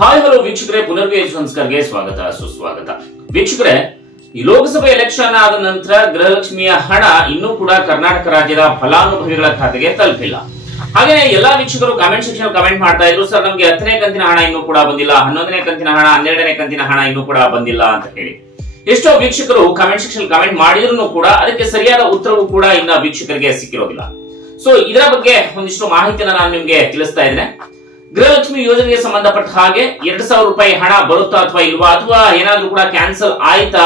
Hi hello ವೀಕ್ಷಕರೇ, ಪುನರ್ವೇಶ ಸಂಸ್ಕಾರಕ್ಕೆ ಸ್ವಾಗತ ಸುಸ್ವಾಗತ. ವೀಕ್ಷಕರೇ, ಈ ಲೋಕಸಭೆ ಎಲೆಕ್ಷನ್ ಆದ ನಂತರ ಗೃಹಲಕ್ಷ್ಮಿಯ ಹಣ ಇನ್ನೂ ಕೂಡ ಕರ್ನಾಟಕ ರಾಜ್ಯದ ಫಲಾನುಭವಿಗಳ ಖಾತೆಗೆ ತಲುಪಿಲ್ಲ. ಹಾಗೆ ಎಲ್ಲಾ ವೀಕ್ಷಕರು ಕಾಮೆಂಟ್ ಸೆಕ್ಷನ್ ಕಮೆಂಟ್ ಮಾಡ್ತಾ ಇದ್ರು, ಸರ್ ನಮ್ಗೆ 10ನೇ ಕಂತಿನ ಹಣ ಇನ್ನೂ ಕೂಡ ಬಂದಿಲ್ಲ, 11ನೇ ಕಂತಿನ ಹಣ, 12ನೇ ಕಂತಿನ ಹಣ ಇನ್ನೂ ಕೂಡ ಬಂದಿಲ್ಲ ಅಂತ ಹೇಳಿ. ಎಷ್ಟೋ ವೀಕ್ಷಕರು ಕಾಮೆಂಟ್ ಸೆಕ್ಷನ್ ಕಮೆಂಟ್ ಮಾಡಿದ್ರು ಕೂಡ ಅದಕ್ಕೆ ಸರಿಯಾದ ಉತ್ತರವೂ ಕೂಡ ಇನ್ನ ವೀಕ್ಷಕರಿಗೆ ಸಿಕ್ಕಿರೋದಿಲ್ಲ. ಸೊ ಇದರ ಬಗ್ಗೆ ಒಂದಿಷ್ಟು ಮಾಹಿತಿಯನ್ನು ನಾನು ನಿಮ್ಗೆ ತಿಳಿಸ್ತಾ ಇದ್ದೇನೆ. ಗೃಹಲಕ್ಷ್ಮಿ ಯೋಜನೆಗೆ ಸಂಬಂಧಪಟ್ಟ ಹಾಗೆ 2,000 ರೂಪಾಯಿ ಹಣ ಬರುತ್ತಾ ಅಥವಾ ಇಲ್ವಾ, ಅಥವಾ ಏನಾದ್ರೂ ಕೂಡ ಕ್ಯಾನ್ಸಲ್ ಆಯ್ತಾ,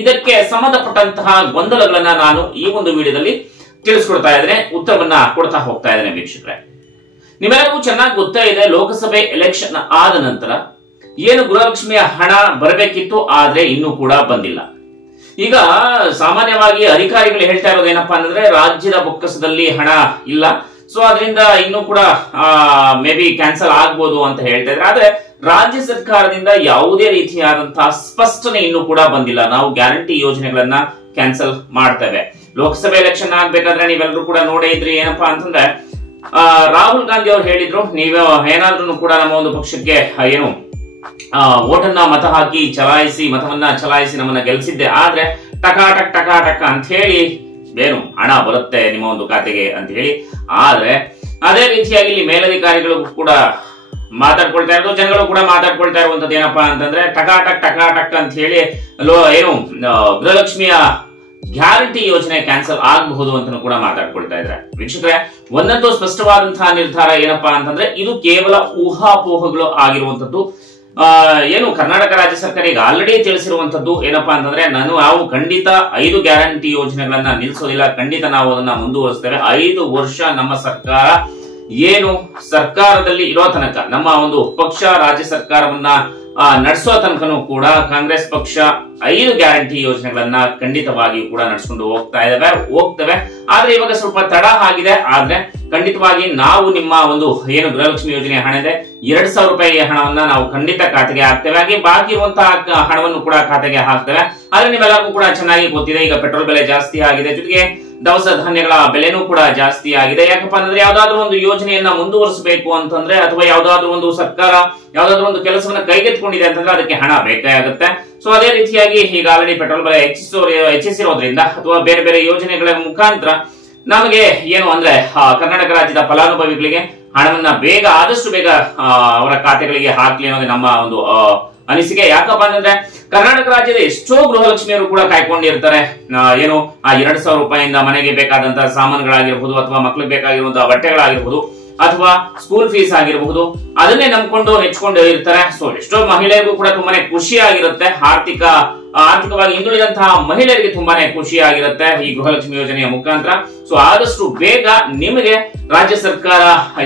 ಇದಕ್ಕೆ ಸಂಬಂಧಪಟ್ಟಂತಹ ಗೊಂದಲಗಳನ್ನ ನಾನು ಈ ಒಂದು ವಿಡಿಯೋದಲ್ಲಿ ತಿಳಿಸ್ಕೊಡ್ತಾ ಇದ್ದೇನೆ, ಉತ್ತರವನ್ನ ಕೊಡ್ತಾ ಹೋಗ್ತಾ ಇದ್ದೇನೆ. ವೀಕ್ಷಕರೇ, ನಿಮ್ಮೆಲ್ಲರಿಗೂ ಚೆನ್ನಾಗಿ ಗೊತ್ತಾ ಇದೆ, ಲೋಕಸಭೆ ಎಲೆಕ್ಷನ್ ಆದ ನಂತರ ಏನು ಗೃಹಲಕ್ಷ್ಮಿಯ ಹಣ ಬರಬೇಕಿತ್ತು, ಆದ್ರೆ ಇನ್ನೂ ಕೂಡ ಬಂದಿಲ್ಲ. ಈಗ ಸಾಮಾನ್ಯವಾಗಿ ಅಧಿಕಾರಿಗಳು ಹೇಳ್ತಾ ಇರೋದು ಏನಪ್ಪಾ ಅಂತಂದ್ರೆ, ರಾಜ್ಯದ ಬೊಕ್ಕಸದಲ್ಲಿ ಹಣ ಇಲ್ಲ, ಸೊ ಅದರಿಂದ ಇನ್ನೂ ಕೂಡ ಮೇ ಬಿ ಕ್ಯಾನ್ಸಲ್ ಆಗ್ಬೋದು ಅಂತ ಹೇಳ್ತಾ ಇದ್ರೆ. ಆದ್ರೆ ರಾಜ್ಯ ಸರ್ಕಾರದಿಂದ ಯಾವುದೇ ರೀತಿಯಾದಂತಹ ಸ್ಪಷ್ಟನೆ ಇನ್ನೂ ಕೂಡ ಬಂದಿಲ್ಲ. ನಾವು ಗ್ಯಾರಂಟಿ ಯೋಜನೆಗಳನ್ನ ಕ್ಯಾನ್ಸಲ್ ಮಾಡ್ತೇವೆ. ಲೋಕಸಭೆ ಎಲೆಕ್ಷನ್ ಆಗ್ಬೇಕಾದ್ರೆ ನೀವೆಲ್ಲರೂ ಕೂಡ ನೋಡೇ ಇದ್ರಿ, ಏನಪ್ಪಾ ಅಂತಂದ್ರೆ ರಾಹುಲ್ ಗಾಂಧಿ ಅವರು ಹೇಳಿದ್ರು, ನೀವು ಏನಾದ್ರೂ ಕೂಡ ನಮ್ಮ ಒಂದು ಪಕ್ಷಕ್ಕೆ ಏನು ಓಟನ್ನ ಮತ ಹಾಕಿ ಮತವನ್ನ ಚಲಾಯಿಸಿ ನಮ್ಮನ್ನ ಗೆಲ್ಸಿದ್ದೆ, ಆದ್ರೆ ಟಕಾಟಕ್ ಅಂತ ಹೇಳಿ ಏನು ಹಣ ಬರುತ್ತೆ ನಿಮ್ಮ ಒಂದು ಖಾತೆಗೆ ಅಂತ ಹೇಳಿ. ಆದ್ರೆ ಅದೇ ರೀತಿಯಾಗಿ ಇಲ್ಲಿ ಮೇಲಧಿಕಾರಿಗಳು ಕೂಡ ಮಾತಾಡ್ಕೊಳ್ತಾ ಇರೋದು, ಜನಗಳು ಕೂಡ ಮಾತಾಡ್ಕೊಳ್ತಾ ಇರುವಂತದ್ದು ಏನಪ್ಪಾ ಅಂತಂದ್ರೆ, ಟಕಾಟಕ್ ಅಂತ ಹೇಳಿ ಏನು ಗೃಹಲಕ್ಷ್ಮಿಯ ಗ್ಯಾರಂಟಿ ಯೋಜನೆ ಕ್ಯಾನ್ಸಲ್ ಆಗಬಹುದು ಅಂತ ಕೂಡ ಮಾತಾಡ್ಕೊಳ್ತಾ ಇದ್ದಾರೆ. ವೀಕ್ಷಕರೇ, ಒಂದಂತೂ ಸ್ಪಷ್ಟವಾದಂತಹ ನಿರ್ಧಾರ ಏನಪ್ಪಾ ಅಂತಂದ್ರೆ, ಇದು ಕೇವಲ ಊಹಾಪೋಹಗಳು ಆಗಿರುವಂತದ್ದು. ಏನು ಕರ್ನಾಟಕ ರಾಜ್ಯ ಸರ್ಕಾರ ಈಗ ಆಲ್ರೆಡಿ ತಿಳಿಸಿರುವಂತದ್ದು ಏನಪ್ಪಾ ಅಂತಂದ್ರೆ, ನಾವು ಖಂಡಿತ 5 ಗ್ಯಾರಂಟಿ ಯೋಜನೆಗಳನ್ನ ನಿಲ್ಲಿಸೋದಿಲ್ಲ, ಖಂಡಿತ ನಾವು ಅದನ್ನ ಮುಂದುವರಿಸ್ತೇವೆ. 5 ವರ್ಷ ನಮ್ಮ ಸರ್ಕಾರ ಏನು ಸರ್ಕಾರದಲ್ಲಿ ಇರೋ ತನಕ, ನಮ್ಮ ಒಂದು ಪಕ್ಷ ರಾಜ್ಯ ಸರ್ಕಾರವನ್ನ ನಡೆಸೋ ತನಕನೂ ಕೂಡ ಕಾಂಗ್ರೆಸ್ ಪಕ್ಷ 5 ಗ್ಯಾರಂಟಿ ಯೋಜನೆಗಳನ್ನ ಖಂಡಿತವಾಗಿಯೂ ಕೂಡ ನಡೆಸ್ಕೊಂಡು ಹೋಗ್ತವೆ. ಆದ್ರೆ ಇವಾಗ ಸ್ವಲ್ಪ ತಡ ಆಗಿದೆ. ಆದ್ರೆ ಖಂಡಿತವಾಗಿ ನಾವು ನಿಮ್ಮ ಒಂದು ಏನು ಗೃಹಲಕ್ಷ್ಮಿ ಯೋಜನೆ ಹಣ ಇದೆ, 2,000 ರೂಪಾಯಿ ಹಣವನ್ನ ನಾವು ಖಂಡಿತ ಖಾತೆಗೆ ಹಾಕ್ತೇವೆ. ಹಾಗೆ ಬಾಕಿ ಇರುವಂತಹ ಹಣವನ್ನು ಕೂಡ ಖಾತೆಗೆ ಹಾಕ್ತೇವೆ. ಆದ್ರೆ ನಿಮ್ಮೆಲ್ಲರಿಗೂ ಕೂಡ ಚೆನ್ನಾಗಿ ಗೊತ್ತಿದೆ, ಈಗ ಪೆಟ್ರೋಲ್ ಬೆಲೆ ಜಾಸ್ತಿ ಆಗಿದೆ, ಜೊತೆಗೆ ದವಸ ಧಾನ್ಯಗಳ ಬೆಲೆನೂ ಕೂಡ ಜಾಸ್ತಿ ಆಗಿದೆ. ಯಾಕಪ್ಪ ಅಂತಂದ್ರೆ, ಯಾವ್ದಾದ್ರು ಒಂದು ಯೋಜನೆಯನ್ನ ಮುಂದುವರಿಸಬೇಕು ಅಂತಂದ್ರೆ, ಅಥವಾ ಯಾವ್ದಾದ್ರು ಒಂದು ಸರ್ಕಾರ ಯಾವ್ದಾದ್ರು ಒಂದು ಕೆಲಸವನ್ನ ಕೈಗೆತ್ತಿಕೊಂಡಿದೆ ಅಂತಂದ್ರೆ ಅದಕ್ಕೆ ಹಣ ಬೇಕೇ ಆಗುತ್ತೆ. ಸೊ ಅದೇ ರೀತಿಯಾಗಿ ಈಗ ಆಲ್ರೆಡಿ ಪೆಟ್ರೋಲ್ ಬೆಲೆ ಹೆಚ್ಚಿಸಿರೋದ್ರಿಂದ ಅಥವಾ ಬೇರೆ ಬೇರೆ ಯೋಜನೆಗಳ ಮುಖಾಂತರ ನಮಗೆ ಏನು ಅಂದ್ರೆ ಕರ್ನಾಟಕ ರಾಜ್ಯದ ಫಲಾನುಭವಿಗಳಿಗೆ ಹಣವನ್ನ ಆದಷ್ಟು ಬೇಗ ಅವರ ಖಾತೆಗಳಿಗೆ ಹಾಕ್ಲಿ ಅನ್ನೋದು ನಮ್ಮ ಒಂದು ಅನಿಸಿಕೆ. ಯಾಕಪ್ಪ ಅಂತಂದ್ರೆ, ಕರ್ನಾಟಕ ರಾಜ್ಯದ ಎಷ್ಟೋ ಗೃಹಲಕ್ಷ್ಮಿಯರು ಕೂಡ ಕಾಯ್ಕೊಂಡಿರ್ತಾರೆ. ಏನು 2,000 ರೂಪಾಯಿಯಿಂದ ಮನೆಗೆ ಬೇಕಾದಂತಹ ಸಾಮಾನುಗಳಾಗಿರ್ಬಹುದು, ಅಥವಾ ಮಕ್ಳಿಗೆ ಬೇಕಾಗಿರುವಂತಹ ಬಟ್ಟೆಗಳಾಗಿರ್ಬಹುದು, ಅಥವಾ ಸ್ಕೂಲ್ ಫೀಸ್ ಆಗಿರಬಹುದು, ಅದನ್ನೇ ನಂಬ್ಕೊಂಡು ನೆಚ್ಕೊಂಡು ಇರ್ತಾರೆ. ಸೊ ಎಷ್ಟೋ ಮಹಿಳೆಯರಿಗೂ ಕೂಡ ತುಂಬಾನೇ ಖುಷಿ ಆಗಿರುತ್ತೆ, ಆರ್ಥಿಕವಾಗಿ ಹಿಂದುಳಿದಂತಹ ಮಹಿಳೆಯರಿಗೆ ತುಂಬಾನೇ ಖುಷಿ ಆಗಿರುತ್ತೆ ಈ ಗೃಹಲಕ್ಷ್ಮಿ ಯೋಜನೆಯ ಮುಖಾಂತರ. ಸೊ ಆದಷ್ಟು ಬೇಗ ನಿಮಗೆ ರಾಜ್ಯ ಸರ್ಕಾರ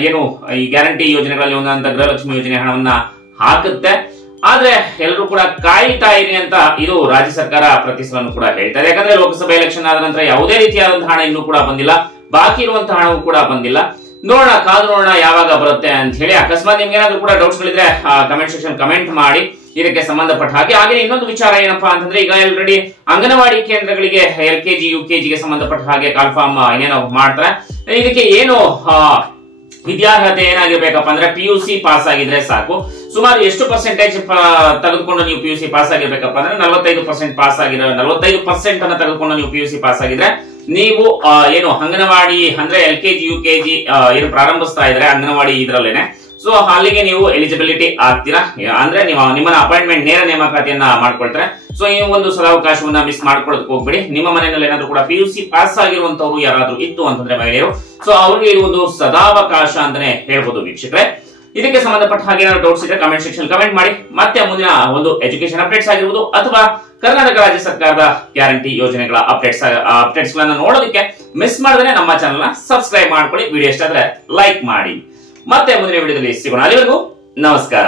ಏನು ಈ ಗ್ಯಾರಂಟಿ ಯೋಜನೆಗಳಲ್ಲಿ ಒಂದಂತ ಗೃಹಲಕ್ಷ್ಮಿ ಯೋಜನೆ ಹಣವನ್ನ ಹಾಕುತ್ತೆ. ಆದ್ರೆ ಎಲ್ಲರೂ ಕೂಡ ಕಾಯ್ತಾ ಇರಿ ಅಂತ ಇದು ರಾಜ್ಯ ಸರ್ಕಾರ ಪ್ರತಿ ಸಲನೂ ಕೂಡ ಹೇಳ್ತಾರೆ. ಯಾಕಂದ್ರೆ ಲೋಕಸಭೆ ಎಲೆಕ್ಷನ್ ಆದ ನಂತರ ಯಾವುದೇ ರೀತಿಯಾದಂತಹ ಹಣ ಇನ್ನೂ ಕೂಡ ಬಂದಿಲ್ಲ, ಬಾಕಿ ಇರುವಂತಹ ಹಣವೂ ಕೂಡ ಬಂದಿಲ್ಲ. ನೋಡೋಣ, ಕಾದು ನೋಡೋಣ ಯಾವಾಗ ಬರುತ್ತೆ ಅಂತ ಹೇಳಿ. ಅಕಸ್ಮಾತ್ ನಿಮ್ಗೆ ಏನಾದ್ರು ಕೂಡ ಡೌಟ್ಸ್ ಗಳಿದ್ರೆ ಕಮೆಂಟ್ ಸೆಕ್ಷನ್ ಕಮೆಂಟ್ ಮಾಡಿ ಇದಕ್ಕೆ ಸಂಬಂಧಪಟ್ಟ ಹಾಗೆ. ಹಾಗೆ ಇನ್ನೊಂದು ವಿಚಾರ ಏನಪ್ಪಾ ಅಂತಂದ್ರೆ, ಈಗ ಆಲ್ರೆಡಿ ಅಂಗನವಾಡಿ ಕೇಂದ್ರಗಳಿಗೆ LKG UKG ಗೆ ಸಂಬಂಧಪಟ್ಟ ಹಾಗೆ ಕಾಲ್ಫಾರ್ಮ್ ಏನೇನೋ ಮಾಡ್ತಾರೆ. ಇದಕ್ಕೆ ಏನು ವಿದ್ಯಾರ್ಹತೆ ಏನಾಗಿರ್ಬೇಕಪ್ಪ ಅಂದ್ರೆ, PUC ಪಾಸ್ ಆಗಿದ್ರೆ ಸಾಕು. ಸುಮಾರು ಎಷ್ಟು ಪರ್ಸೆಂಟೇಜ್ ತೆಗೆದುಕೊಂಡು ನೀವು PUC ಪಾಸ್ ಆಗಿರ್ಬೇಕಪ್ಪ ಅಂದ್ರೆ 45% ಅನ್ನ ತೆಗೆದುಕೊಂಡು ನೀವು PUC ಪಾಸ್ ಆಗಿದ್ರೆ ನೀವು ಏನು ಅಂಗನವಾಡಿ ಅಂದ್ರೆ LKG UKG ಏನು ಪ್ರಾರಂಭಿಸ್ತಾ ಇದ್ರೆ ಅಂಗನವಾಡಿ ಇದ್ರಲ್ಲೇನೆ, ಸೊ ಅಲ್ಲಿಗೆ ನೀವು ಎಲಿಜಿಬಿಲಿಟಿ ಆಗ್ತೀರಾ. ಅಂದ್ರೆ ನೀವು ನಿಮ್ಮನ್ನ ಅಪಾಯಿಂಟ್ಮೆಂಟ್ ನೇರ ನೇಮಕಾತಿಯನ್ನ ಮಾಡ್ಕೊಳ್ತಾರೆ. ಸೊ ಈ ಒಂದು ಸದಾವಕಾಶವನ್ನ ಮಿಸ್ ಮಾಡ್ಕೊಳ್ಳೋದಕ್ಕೆ ಹೋಗ್ಬೇಡಿ. ನಿಮ್ಮ ಮನೆಯಲ್ಲಿ ಏನಾದ್ರು ಕೂಡ PUC ಪಾಸ್ ಆಗಿರುವಂತವ್ರು ಯಾರಾದ್ರೂ ಇತ್ತು ಅಂತಂದ್ರೆ ಮಹಿಳೆಯರು, ಸೊ ಅವ್ರಿಗೆ ಇದು ಒಂದು ಸದಾವಕಾಶ ಅಂತಾನೆ ಹೇಳ್ಬೋದು. ವೀಕ್ಷಕರೇ, ಇದಕ್ಕೆ ಸಂಬಂಧಪಟ್ಟ ಹಾಗೆ ಏನಾದ್ರು ಡೌಟ್ಸ್ ಇದ್ರೆ ಕಮೆಂಟ್ ಸೆಕ್ಷನ್ ಕಮೆಂಟ್ ಮಾಡಿ. ಮತ್ತೆ ಮುಂದಿನ ಒಂದು ಎಜುಕೇಶನ್ ಅಪ್ಡೇಟ್ಸ್ ಆಗಿರ್ಬೋದು, ಅಥವಾ ಕರ್ನಾಟಕ ರಾಜ್ಯ ಸರ್ಕಾರದ ಗ್ಯಾರಂಟಿ ಯೋಜನೆಗಳ ಅಪ್ಡೇಟ್ಸ್ ಗಳನ್ನ ನೋಡೋದಕ್ಕೆ ಮಿಸ್ ಮಾಡದೇ ನಮ್ಮ ಚಾನಲ್ ನ ಸಬ್ಸ್ಕ್ರೈಬ್ ಮಾಡ್ಕೊಳ್ಳಿ. ವಿಡಿಯೋ ಇಷ್ಟ ಆದ್ರೆ ಲೈಕ್ ಮಾಡಿ. ಮತ್ತೆ ಮುಂದಿನ ವಿಡಿಯೋದಲ್ಲಿ ಸಿಗೋಣ. ಅಲ್ಲಿವರೆಗೂ ನಮಸ್ಕಾರ.